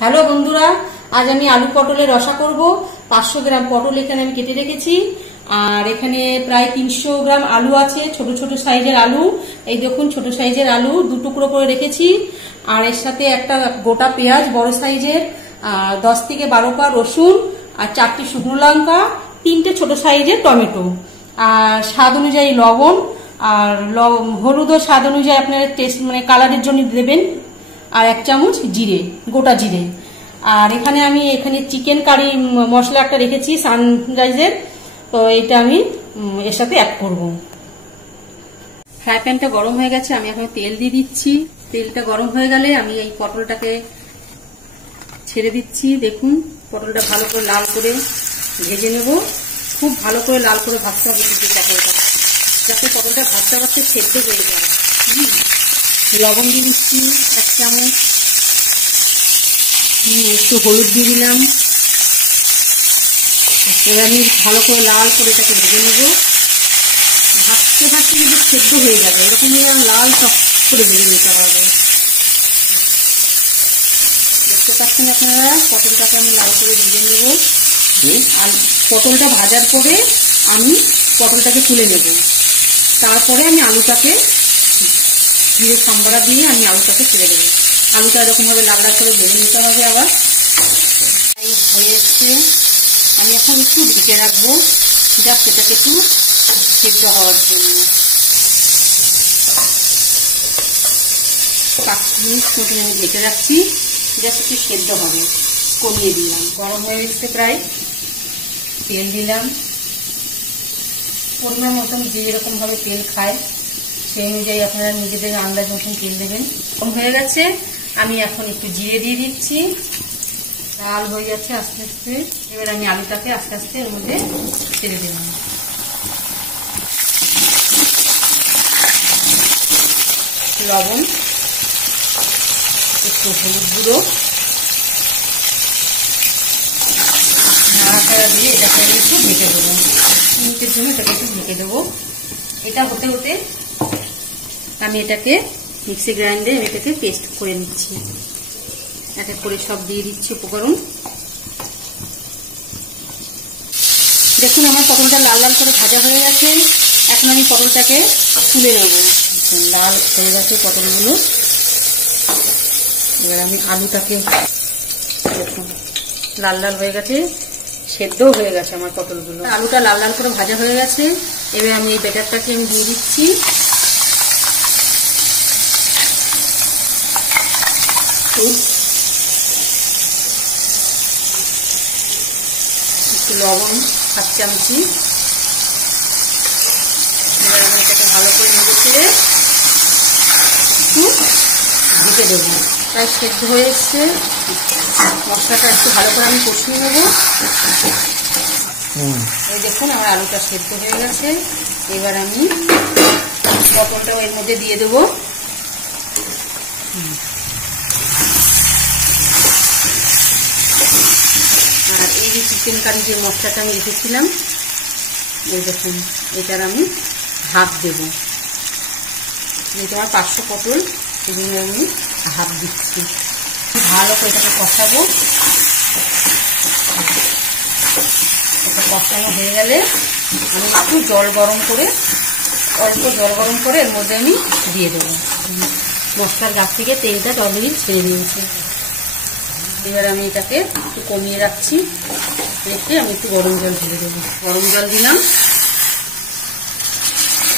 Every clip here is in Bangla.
হ্যালো বন্ধুরা, আজ আমি আলু পটলের রসা করব। 500 গ্রাম পটল এখানে আমি কেটে রেখেছি, আর এখানে প্রায় 300 গ্রাম আলু আছে, ছোট ছোট সাইজের আলু। এই দেখুন, ছোট সাইজের আলু 2 টুকরো করে রেখেছি। আর এর সাথে একটা গোটা পেঁয়াজ বড় সাইজের, 10 থেকে 12 পা রসুন, আর 4টি শুকনো লঙ্কা, 3টে ছোট সাইজের টমেটো, আর স্বাদ অনুযায়ী লবণ, আর হলুদও স্বাদ অনুযায়ী আপনার টেস্ট মানে কালারের জন্য দেবেন, আর 1 চামচ জিরে, গোটা জিরে। আর এখানে আমি চিকেন কারি মশলা একটা রেখেছি সানরাইজের, তো এটা আমি এর সাথে অ্যাড করব। ফ্রাই প্যানটা গরম হয়ে গেছে, আমি এখন তেল দিয়ে দিচ্ছি। তেলটা গরম হয়ে গেলে আমি এই পটলটাকে ছেড়ে দিচ্ছি। দেখুন, পটলটা ভালো করে লাল করে ভেজে নেব। খুব ভালো করে লাল করে ভাজতে হবে কিন্তু পটলটা, যাতে পটলটা ভাজতে ভাজতে সেদ্ধ হয়ে যায়। লবণ দিয়ে দিচ্ছি 1 চামচ, একটু হলুদ দিয়ে দিলাম। এবার আমি ভালো করে লাল করে এটাকে ভেজে নেব। ভাজতে ভাজতে কিন্তু সেদ্ধ হয়ে যাবে, এরকম লাল টক করে ভেজে নিতে হবে। দেখতে পাচ্ছেন আপনারা, পটলটাকে আমি লাল করে ভেজে নেব। আর পটলটা ভাজার পরে আমি পটলটাকে তুলে নেব। তারপরে আমি আলুটাকে জিরে সাম্বারা দিয়ে আমি আলুটাকে ছেড়ে দেবো। আলুটা এরকম ভাবে লাল লাল করে ভেজে নিতে হবে। আবার হয়ে এসছে, আমি এখন একটু ঢেকে রাখবো, যা সেটাকে একটু সেদ্ধ হওয়ার জন্য। 5 মিনিট মতন আমি ঢেকে রাখছি, যা একটু সেদ্ধ হবে। কমিয়ে দিলাম, গরম হয়ে এসছে প্রায়। তেল দিলাম পরিমাণ মতন, যে এরকম ভাবে তেল খায় সেই অনুযায়ী আপনারা নিজেদের আন্দাজ মতন তেল দেবেন। কম হয়ে গেছে, আমি এখন একটু জিরে দিয়ে দিচ্ছি। লাল হয়ে যাচ্ছে আস্তে আস্তে। এবার আমি আলুটাকে আস্তে আস্তে এর মধ্যে ছেড়ে দিলাম। লবণ, একটু হলুদ গুঁড়ো, নাড়াচাড়া দিয়ে এটাকে একটু ঢেকে দেবো। 2 মিনিটের জন্য এটাকে একটু ঢেকে দেবো। এটা হতে হতে আমি এটাকে মিক্সি গ্রাইন্ডারে এটাকে পেস্ট করে নিচ্ছি। এক এক করে সব দিয়ে দিচ্ছি উপকরণ। দেখুন, আমার পটলটা লাল লাল করে ভাজা হয়ে গেছে। এখন আমি পটলটাকে তুলে নেব। লাল হয়ে গেছে পটলগুলো। এবার আমি আলুটাকে, দেখুন লাল লাল হয়ে গেছে, সেদ্ধও হয়ে গেছে আমার পটলগুলো। আলুটা লাল লাল করে ভাজা হয়ে গেছে। এবার আমি এই ব্যাটারটাকে আমি দিয়ে দিচ্ছি। একটু লবণ 1 চামচি। এবার আমি এটাকে ভালো করে নেড়ে চেড়ে একটু ঢেকে দেবো। প্রায় সেদ্ধ হয়ে এসছে। মশলাটা একটু ভালো করে আমি কষিয়ে নেব। এই দেখুন, আমার আলুটা সেদ্ধ হয়ে গেছে। এবার আমি পটলটাও এর মধ্যে দিয়ে দেবো। আর এই যে চিকেন কারি যে মশলাটা আমি রেখেছিলাম, এই দেখুন, এটার আমি হাফ দেব। যেহেতু আমার 500 পটল, সেজন্য আমি হাফ দিচ্ছি। ভালো করে এটাকে কষাবো। এটা কষানো হয়ে গেলে আমি একটু জল গরম করে, অল্প জল গরম করে এর মধ্যে আমি দিয়ে দেবো। মশলার গাছ থেকে তেলটা অলরেডি ছেড়ে দিয়েছি। এবার আমি এটাকে একটু কমিয়ে রাখছি, রেখে আমি একটু গরম জল ঢেলে দেবো। গরম জল দিলাম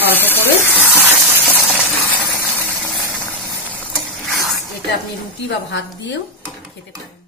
অল্প করে। এটা আপনি রুটি বা ভাত দিয়েও খেতে পারেন।